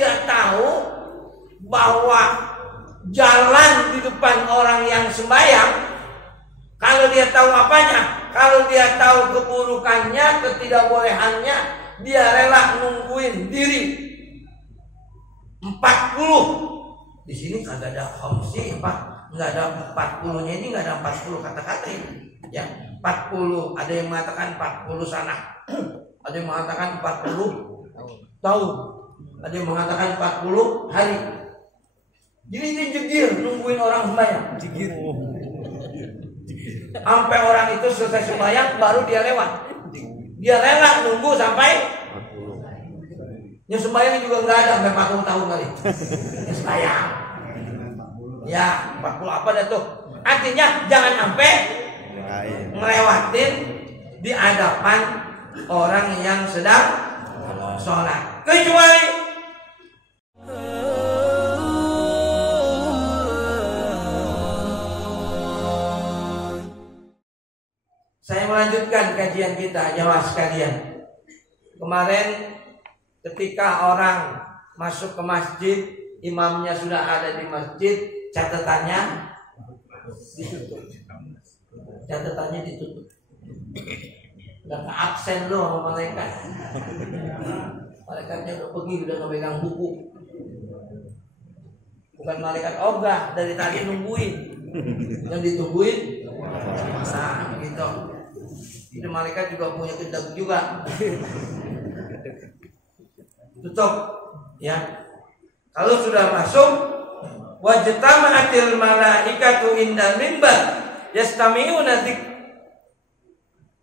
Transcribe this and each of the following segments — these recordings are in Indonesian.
dia tahu bahwa jalan di depan orang yang sembahyang, kalau dia tahu apanya, kalau dia tahu keburukannya, ketidakbolehannya, dia rela nungguin diri 40. Di sini kagak ada khamsi, Pak. Enggak ada 40-nya ini, enggak ada 40 kata-kata ini. Ya, 40. Ada yang mengatakan 40 sana. Ada yang mengatakan 40 tahun. Ada yang mengatakan 40 hari. Jadi dia jegir nungguin orang sembahyang. Jegir. Sampai orang itu selesai sembahyang baru dia lewat. Dia rela nunggu sampai yang sembahyang juga nggak ada sampai 40 tahun kali. Yang sembahyang. Ya 40 apa dah tuh. Artinya jangan sampai ngelewatin di hadapan orang yang sedang sholat. Kecuali saya melanjutkan kajian kita, jamaah sekalian. Kemarin ketika orang masuk ke masjid, imamnya sudah ada di masjid, catatannya ditutup. Catatannya ditutup. Udah absen loh sama malaikat. Malaikatnya udah pergi, udah nggak pegang buku. Bukan malaikat ogah, dari tadi nungguin. Yang ditungguin, nah gitu. Itu malaikat juga punya kedap juga. Tutup, ya. Kalau sudah masuk, wajtama'atil malaikatu indal mimbar yastami'una dik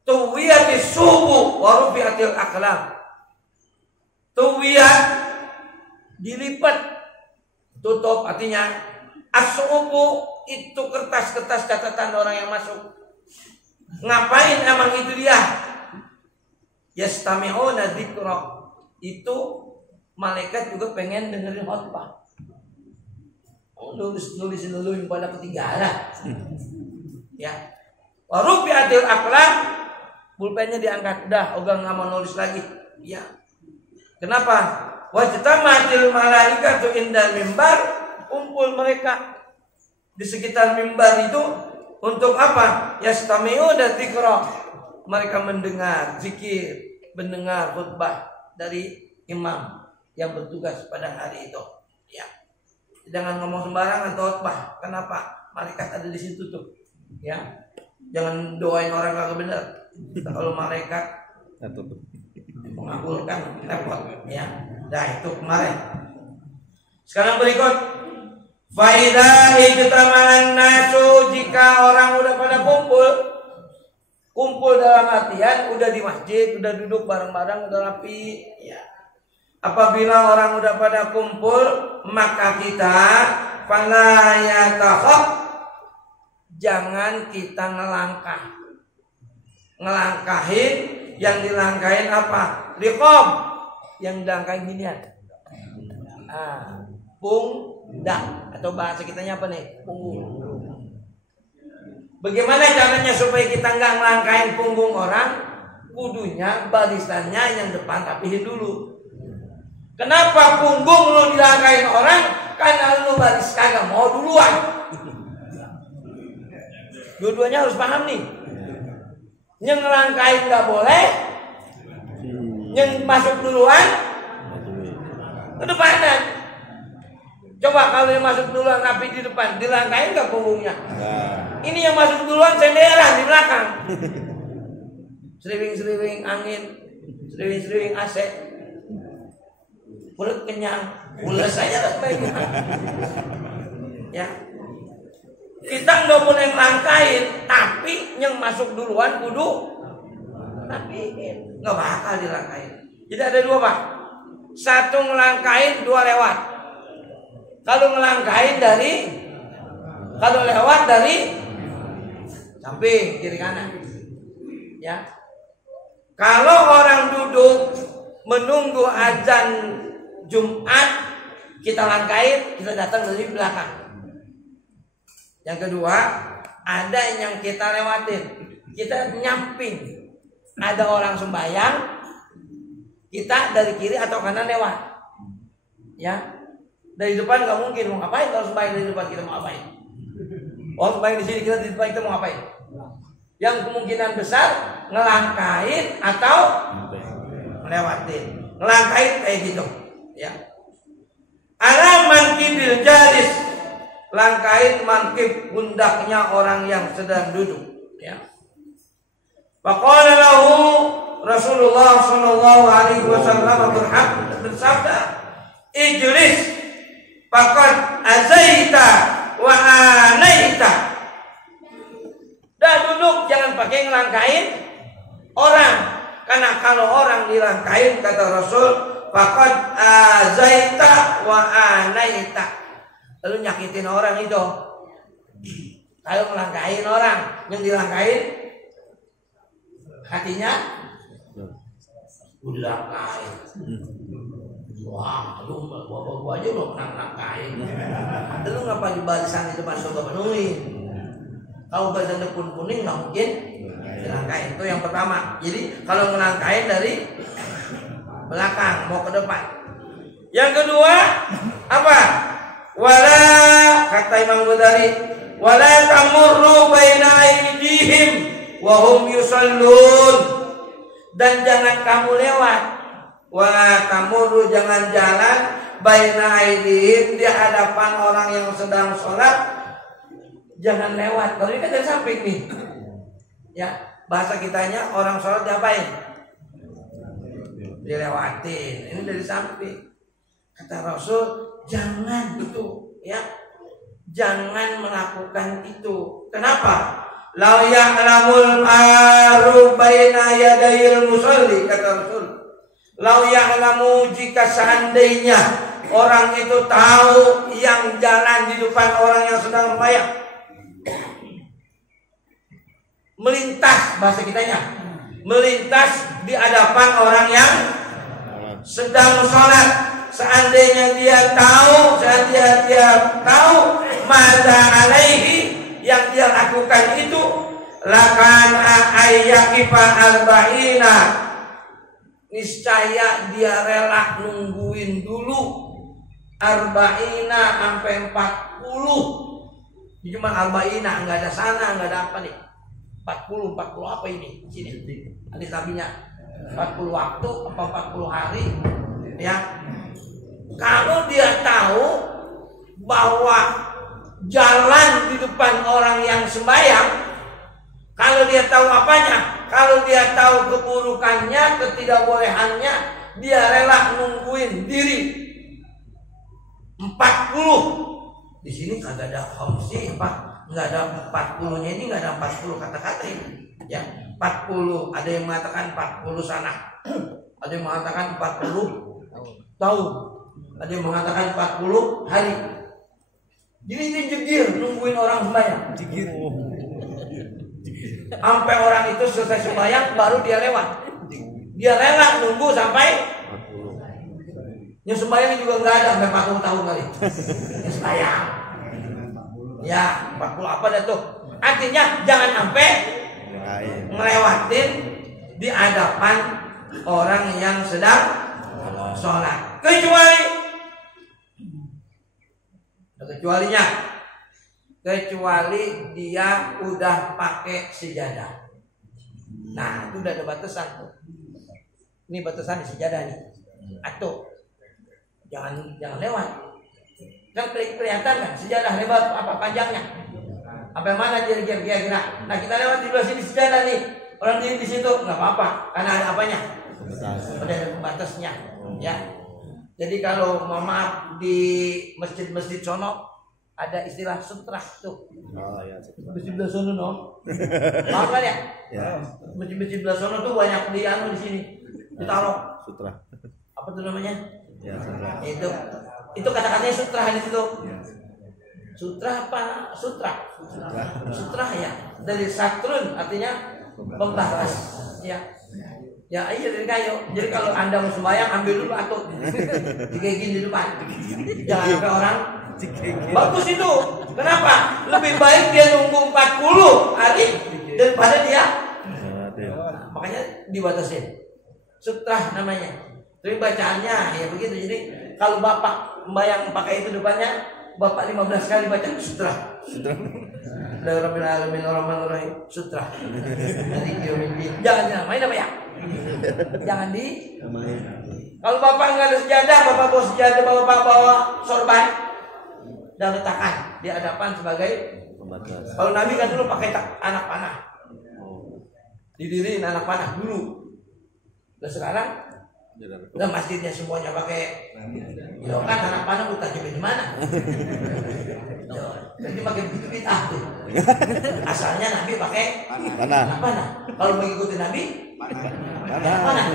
tuwiyatis subuh wa rufi'atil aqlam. Tuwiyat dilipat, tutup, artinya as-subu itu kertas-kertas catatan orang yang masuk. Ngapain emang itu dia? Yastami'una dzikra. Itu malaikat juga pengen dengerin khotbah. Nulis dulu yang pada ketinggalan. Ya. Wa rufi'atil aqlam, pulpennya diangkat, dah ogah enggak mau nulis lagi. Ya. Kenapa? Wajtama'atil malaikatu indal mimbar, kumpul mereka di sekitar mimbar itu untuk apa? Yastami'una dzikra. Mereka mendengar zikir, mendengar khutbah dari imam yang bertugas pada hari itu. Ya. Jangan ngomong sembarangan khutbah. Kenapa? Malaikat ada di situ tuh. Ya. Jangan doain orang kagak benar. Kalau malaikat mengabulkan repot. Ya. Dah itu kemarin. Sekarang berikut. Faida ijtama'an nasu, jika orang udah pada kumpul dalam artian udah di masjid, udah duduk bareng-bareng, udah rapi, ya. Apabila orang udah pada kumpul, maka kita fala yatakhaf, jangan kita ngelangkahin, yang dilangkahin apa? Liqab, yang dilangkahin ginian. Pundak, atau bahasa kitanya apa nih? Punggung. Bagaimana caranya supaya kita nggak ngelangkahin punggung orang? Kudunya barisannya yang depan rapihin dulu. Kenapa punggung lu dilangkahin orang? Karena lu baris kagak mau duluan. Dua-duanya harus paham nih. Yang ngelangkahin nggak boleh, yang masuk duluan ke depanan. Coba kalau yang masuk duluan rapi di depan, dilangkahin nggak punggungnya? Ini yang masuk duluan senderan di belakang. Seliwing-seliwing angin, seliwing-seliwing AC. Perut kenyang, pulas aja lah sebaiknya. Ya. Kita nggak boleh ngelangkahin, tapi yang masuk duluan kudu rapiin. Nggak bakal dilangkahin. Jadi ada dua, Pak. Satu ngelangkahin, dua lewat. Kalau ngelangkahin kalau lewat dari samping kiri kanan. Ya. Kalau orang duduk menunggu azan Jumat, kita langkahin, kita datang dari belakang. Yang kedua, ada yang kita lewatin, kita nyamping. Ada orang sembahyang, kita dari kiri atau kanan lewat. Ya, dari depan nggak mungkin. Mau ngapain kalau sembahyang dari depan, kita mau ngapain? Oh, sembahyang di sini, kita di depan, kita mau ngapain? Yang kemungkinan besar ngelangkain atau ngelewatin. Ngelangkain kayak gitu, ya. Ala mankibil jalis, langkain mankib pundaknya orang yang sedang duduk, ya. Faqala lahu Rasulullah sallallahu alaihi wasallam bersabda, "Ijlis faqad azaita wa anaita." Dah duduk, jangan pakai ngelangkain orang, karena kalau orang dilangkain, kata Rasul, faqad azaita wa anaita, lalu nyakitin orang itu. Kalau ngelangkain orang, yang dilangkain hatinya udah langkain. Wah, lu gua aja lo ngelangkain. Lu ngapa di barisan di depan surga penuhin? Kalau badannya pun kuning nggak mungkin dilangkain. Itu yang pertama. Jadi kalau ngelangkain dari belakang mau ke depan. Yang kedua apa? Wala, kata Imam Ghazali, wala tamurru baina aydihim wa hum yusallun, dan jangan kamu lewat. Wala tamurru, jangan jalan baina aydihim, di hadapan orang yang sedang sholat. Jangan lewat. Kalau ini kan dari samping nih. Ya, bahasa kitanya orang sholat diapain? Dilewatin. Ini dari samping. Kata Rasul, jangan itu, ya. Jangan melakukan itu. Kenapa? Lau ya'lamul maru baina yadayil musalli, kata Rasul. Lau ya'lamu, jika seandainya orang itu tahu yang jalan di depan orang yang sedang sembahyang, melintas, bahasa kitanya, melintas di hadapan orang yang sedang sholat. Seandainya dia tahu mada alaihi, yang dia lakukan itu, lakan ayyakifa arba'ina, niscaya dia rela nungguin dulu arba'ina sampai 40. Cuma arba'ina, nggak ada sana, nggak ada apa nih. 40 apa ini? Sini hadis nabinya. 40 waktu apa 40 hari, ya. Kalau dia tahu bahwa jalan di depan orang yang sembahyang, kalau dia tahu apanya, kalau dia tahu keburukannya, ketidakbolehannya, dia rela nungguin diri 40. Di sini kagak ada khamsi, nggak ada 40-nya, ini nggak ada 40 kata-kata ini, ya. 40, ada yang mengatakan 40 sana, ada yang mengatakan 40 tahun, ada yang mengatakan 40 hari. Jadi dia jegir nungguin orang sembahyang, jegir. Sampai orang itu selesai sembahyang baru dia lewat. Dia rela nunggu sampai 40. Yang sembahyang juga nggak ada sampai 40 tahun kali. Yang sembahyang. Ya, 40 apa dah tuh? Artinya jangan sampai ngelewatin di hadapan orang yang sedang sholat. Kecuali dia udah pakai sejadah. Nah, itu udah ada batasan tuh. Ini batasan di sejadah nih. Atau jangan lewat. Kan kelihatan kan sejadah lebar apa panjangnya? Apa mana kira-kira? Nah, kita lewat di belah sini sejadah nih. Orang di situ nggak apa-apa karena ada apanya? Ada batasnya, ya. Jadi kalau maaf di masjid-masjid sono ada istilah sutra tuh. Oh ya, masjid belah sono no. Paham kan ya? Ya. Masjid belah sono tuh banyak di sini. Ditaruh sutra. Apa tuh namanya? Ya, sutra. Itu kata-katanya sutra di situ. Sutra apa? Sutra ya. Dari satrun artinya pembatas. Ya. Ya iya dari kayu. Jadi kalau Anda mau sembahyang ambil dulu atau digigin di depan. Jangan sampai orang. Bagus itu. Kenapa? Lebih baik dia nunggu 40 hari daripada dia. Makanya dibatasin. Sutra namanya. Tapi bacaannya ya begitu. Jadi Kalau bapak membayang pakai itu depannya, bapak 15 kali baca sutra. Rabbil alamin arrahmanir rahim sutra. Jangan main apa ya? Jangan di. Kalau bapak nggak ada sejadah, bapak bawa sejadah, bapak bawa sorban dan letakkan di hadapan sebagai pembatas. Kalau Nabi kan dulu pakai anak panah, didiriin anak panah dulu. Dan sekarang udah masjidnya semuanya pakai. Ya kan anak panah udah coba di mana? Jadi pakai begitu bid'ah tuh. Asalnya Nabi pakai anak panah. Kalau mengikuti Nabi panah.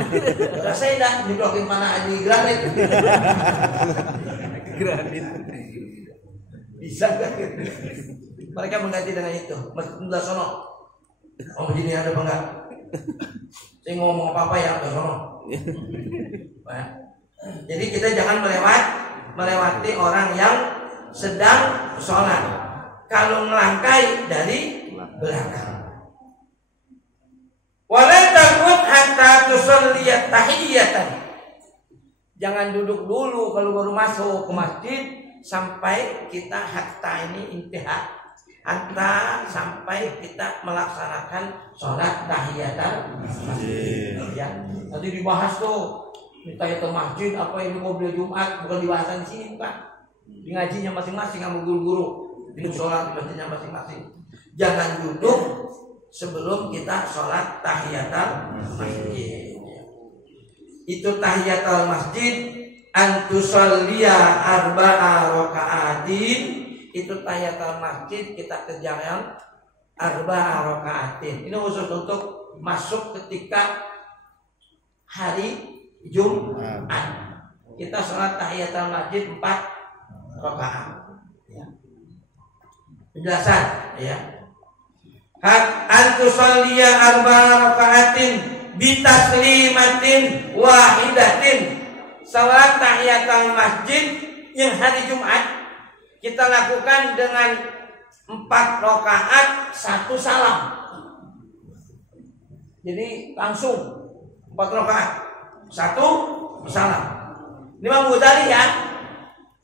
Rasain dah diblokin panah di granit. Granit. Bisa kan? Mereka mengganti dengan itu. Masjid sono. Oh begini ada apa enggak? Saya ngomong apa ya ke sono. Jadi kita jangan melewati orang yang sedang sholat. Kalau melangkai dari belakang. Wala takut hatta tusalliyat tahiyatan. Jangan duduk dulu kalau baru masuk ke masjid sampai kita hatta ini intiha. Hatta sampai kita melaksanakan sholat tahiyatan masjid. Ya, nanti dibahas tuh. Tahiyat masjid apa ini mobil Jumat bukan dibahas di sini bukan. Di ngajinya masing-masing sama guru-guru. Di sholat di masjidnya masing-masing. Jangan duduk sebelum kita sholat tahiyatul masjid. Itu tahiyatul masjid antusalliya arba'a raka'atin. Itu tahiyatul masjid kita kerjakan arba'a raka'atin. Ini khusus untuk masuk ketika hari Jumat. Kita sholat tahiyatul masjid 4 rakaat. Ya. Penjelasan ya. Hak antusalliya arba'a raka'atin bitaslimatin wahidatin. Salat tahiyatul masjid yang hari Jumat kita lakukan dengan 4 rakaat 1 salam. Jadi langsung 4 rakaat 1 salam. Ini Imam Ghazali ya.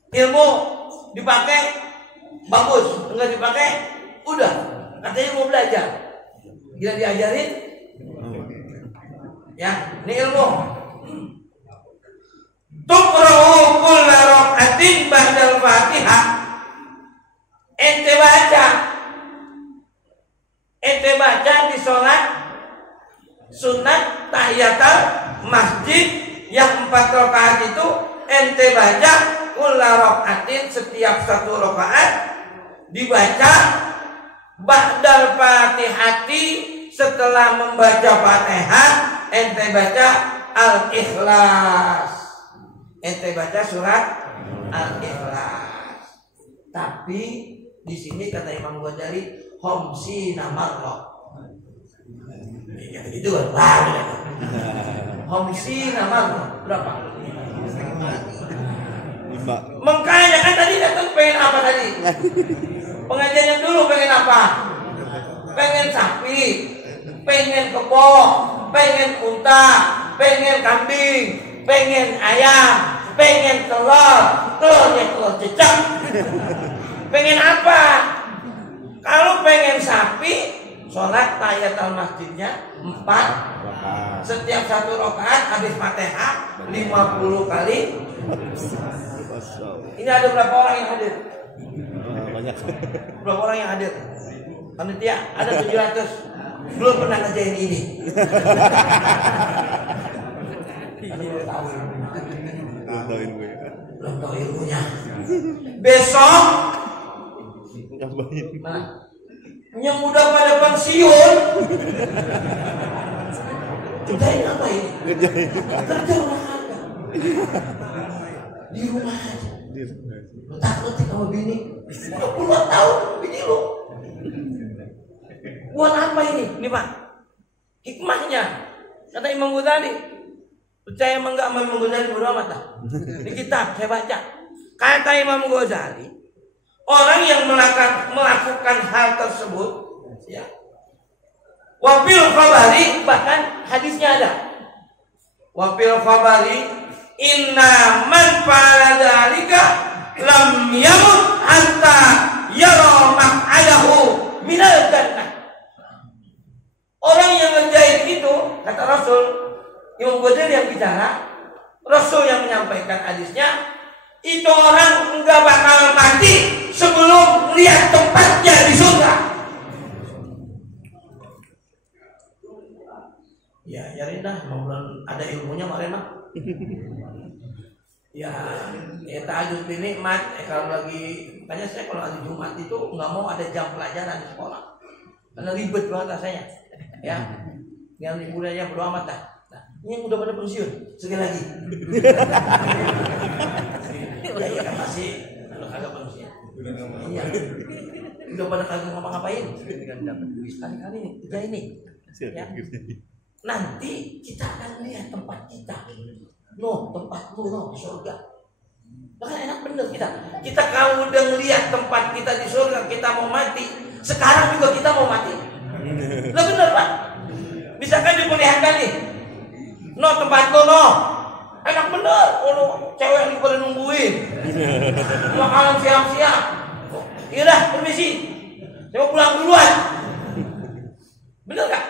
Ilmu dipakai bagus, enggak dipakai udah. Katanya mau belajar. Gila diajarin. Ya, ini ilmu. Tuqra'u kulla rak'atin ba'dal Fatihah. Ente baca di sholat sunat tahiyatul masjid yang 4 rakaat itu ente baca kulla rak'atin, setiap 1 rakaat dibaca ba'dal Fatihati, setelah membaca Fatihah ente baca Al-Ikhlas. Ente baca surat Al-Ikhlas. Tapi di sini kata Imam Ghazali khamsina marrah. Ya gitu kan. Khamsina marrah. Berapa? 5. Makanya kan tadi datang pengen apa tadi? Pengajian yang dulu pengen apa? Pengen sapi, pengen kebo, pengen unta, pengen kambing, pengen ayam, pengen telurnya telur cecak. Pengen apa? Kalau pengen sapi, sholat tahiyatul masjidnya 4. Setiap 1 rakaat habis Fatihah 50 kali. Ini ada berapa orang yang hadir? Banyak. Berapa orang yang hadir? Panitia ada 700. Belum pernah ngerjain ini. Belum tahu ilmunya. Besok yang udah pada pensiun kerjain apa ini? Kerja olahraga di rumah aja. Letak-letik sama bini. Udah puluhan tahun bini lo. Buat apa ini? Ini Pak, hikmahnya kata Imam Ghazali. Percaya emang enggak sama Imam Ghazali bodo amat dah. Di kitab saya baca. Kata Imam Ghazali, orang yang melakukan hal tersebut ya. Wafil khabari, bahkan hadisnya ada. Wafil khabari inna man fa'ala dzalika lam yamut hatta yara maq'adahu minal jannah. Orang yang ngerjain itu, kata Rasul, Imam Ghazali yang bicara, Rasul yang menyampaikan hadisnya, itu orang enggak bakal mati sebelum lihat tempatnya di surga. Ya, yarin dah, ngobrol ada ilmunya Marema. Ya, tahajud ini nikmat. Kalau lagi, makanya saya kalau hari Jumat itu nggak mau ada jam pelajaran di sekolah, karena ribet banget rasanya. Ya, yang liburannya bodo amat dah. Nah, ini yang udah pada pensiun, sekali lagi. Ya kan masih, kalau kagak pensiun. Iya, udah pada kagak ngapa-ngapain. Sekali-kali nih, kerja ini. Ya. Nanti kita akan lihat tempat kita. No, tempat lu no, surga. Bahkan enak bener kita. Kita kalau udah ngelihat tempat kita di surga, kita mau mati. Sekarang juga kita mau mati. Lah bener Pak. Misalkan diperlihatkan nih. No, tempat lu no. Enak bener. Oh, cewek lagi pada nungguin. Makanan siap-siap. Iya dah, permisi. Saya mau pulang duluan. Bener gak?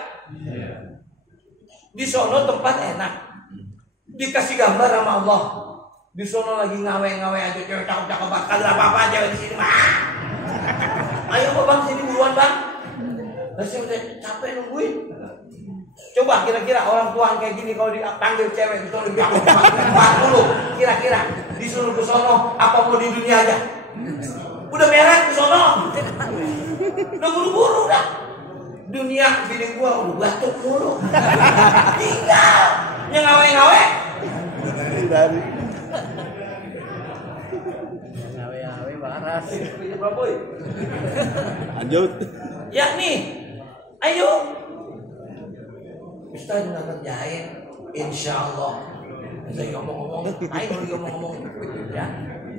Di sono tempat enak. Dikasih gambar sama Allah. Di sono lagi ngawe-ngawe aja cewek cakep-cakep banget. Kagak apa-apa cewek di sini mah. Ayo Bang sini buruan Bang. Saya udah capek nungguin. Coba kira-kira orang tua kayak gini kalau dipanggil cewek di sono 40 kira-kira disuruh ke sono apa mau di dunia aja? Udah merah ke sono. Udah buru-buru dah. Dunia bini gua udah batuk mulu. Tinggal ngawe-ngawe. Ngawe-ngawe waras. Lanjut. Ya nih. Ayo. Ustaz nggak ngerjain, insyaallah. Saya ngomong-ngomong, ayo ngomong-ngomong, ya.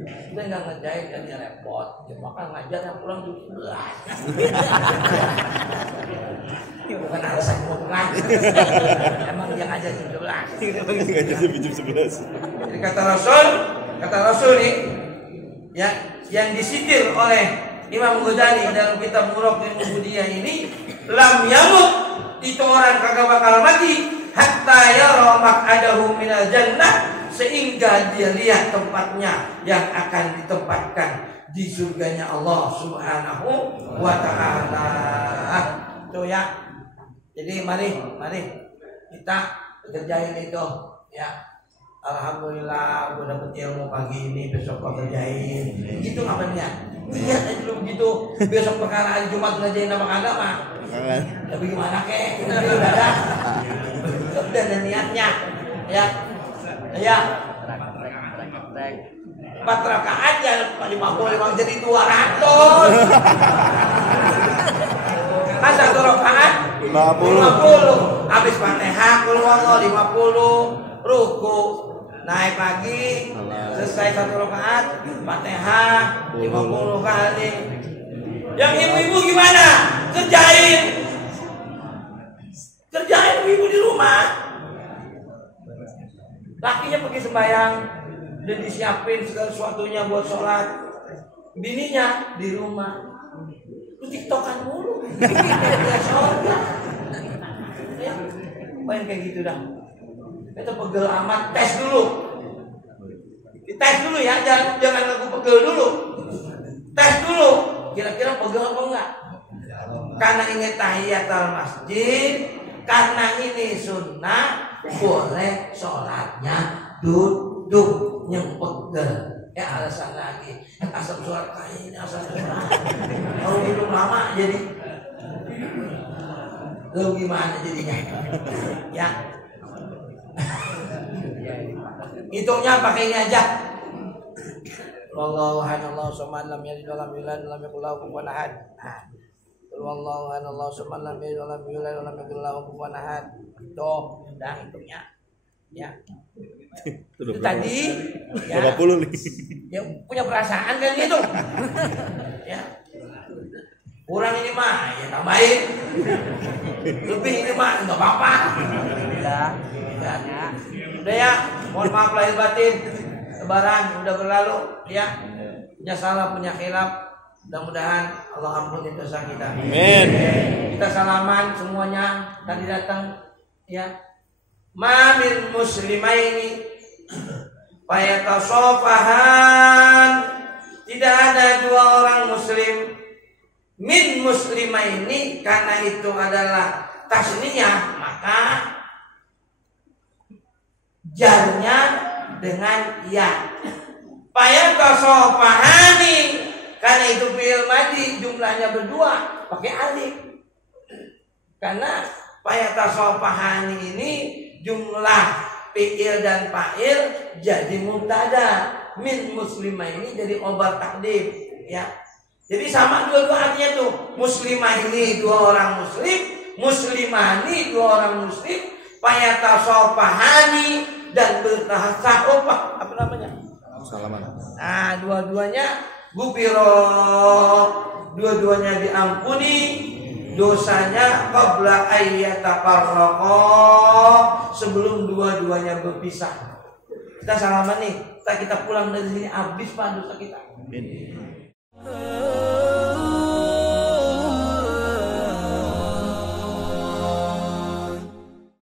Kita nggak ngerjain kan dia repot. Ya makan ngajar yang pulang jam 11. Bukan alasan mau pulang. Emang dia ngajar jam 11. Ngajar jam 11. Jadi kata Rasul nih, ya, yang disitir oleh Imam Ghazali dalam kitab Muraqil Ubudiyah ini, lam yamut, itu orang kagak bakal mati hatta yara maq'adahu minal jannah, sehingga dia lihat tempatnya yang akan ditempatkan di surganya Allah Subhanahu wa taala. Tuh ya. Jadi mari kita kerjain itu ya. Alhamdulillah gue dapet ilmu pagi ini, besok gue kerjain. Gitu ngapainnya? Lihat aja dulu begitu. Besok perkara hari Jumat ngerjain nama kagak mah. Tapi gimana kek? Udah ada niatnya. Ya. Ya. 4 rakaat ya 50 jadi 200. Kan 1 rakaat 50. Habis Fatihah keluar 50, ruku. Naik lagi, selesai 1 rakaat, Fatihah 50 kali. Yang ibu-ibu gimana? Kerjain ibu di rumah. Lakinya pergi sembahyang dan disiapin segala sesuatunya buat sholat. Bininya di rumah. Lu tiktokan mulu. Ya, main kayak gitu dah. Itu pegel amat. Tes dulu ya, jangan lagu pegel dulu. Tes dulu, kira-kira pegel apa enggak? Karena ini tahiyatul masjid, karena ini sunnah, boleh sholatnya duduk yang pegel. Ya alasan lagi, asal sholat kain, asal sholat. Kalau hidup lama jadi, lu gimana jadinya? Ya. Hitungnya pakai ini aja. Wallahu a'lam samad lam yalid wa lam yulad wa lam yakul lahu kufuwan ahad. Wallahu a'lam samad lam yalid wa lam yulad wa lam yakul lahu kufuwan ahad. Tuh, udah hitungnya. Ya. Itu tadi ya. 30 nih. Ya punya perasaan kan gitu. Ya. Kurang ini mah ya tambahin. Lebih ini mah enggak apa-apa. Udah ya. Mohon maaf lahir batin. Lebaran udah berlalu ya. Punya salah, punya khilaf. Mudah-mudahan Allah ampuni dosa kita. Amin. Kita salaman semuanya tadi datang ya. Ma min muslimaini fayatasofahan. Tidak ada dua orang muslim min muslimaini, karena itu adalah tasniyah, maka jarnya dengan ya. Fayatasofahani, karena itu fi'il madhi jumlahnya berdua pakai alif. Karena fayatasofahani ini jumlah fi'il dan fa'il jadi mubtada, min muslimah ini jadi obat takdim ya. Jadi sama dua-dua artinya tuh. Muslimah ini dua orang muslim, muslimani dua orang muslim, fayatasofahani dan bertasahofah, apa namanya? Salaman. Nah, dua-duanya gufiro, dua-duanya diampuni dosanya qabla ayyatafarraqa, sebelum dua-duanya berpisah. Kita salaman nih, kita pulang dari sini habis Pak dosa kita. Amin.